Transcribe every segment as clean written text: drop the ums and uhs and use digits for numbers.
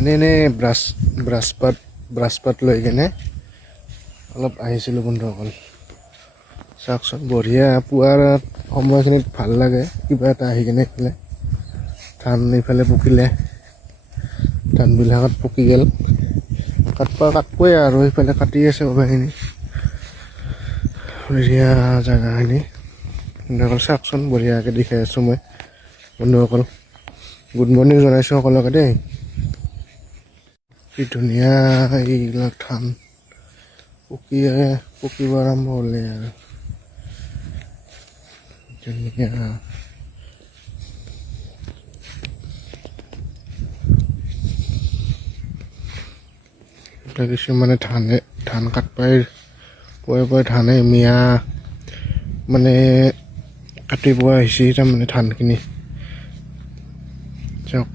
এনে ব্ৰাছপাত লৈ কেনে অলপ আহিছিলোঁ বন্ধুসকল। চাওকচোন বঢ়িয়া, পুৱাৰ সময়খিনিত ভাল লাগে কিবা এটা আহি কেনে এইফালে ধান এইফালে পকিলে, ধানবিলাকত পকি গ'ল, কাটবই আৰু এইফালে কাটি আছে বাবাখিনি। বঢ়িয়া জেগাখিনি বন্ধুসকল, চাওকচোন বঢ়িয়াকৈ দেখাই আছোঁ মই বন্ধুসকল। গুড মৰ্ণিং জনাইছোঁ সকলোকে দেই। কি ধুনীয়া এইবিলাক ধান পকিব আৰম্ভ হ'লে আৰু ধুনীয়া। কিছুমানে ধান কাটবাই পুৱাই ধানে মিয়া মানে কাটিব আহিছে তাৰমানে ধানখিনি। চাওক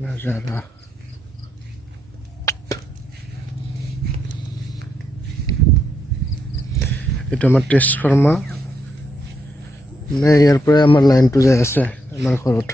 নাজাৰা এইটো আমাৰ ট্ৰেন্সফৰ্মাৰ, মানে ইয়াৰ পৰাই আমাৰ লাইনটো যাই আছে আমাৰ ঘৰত।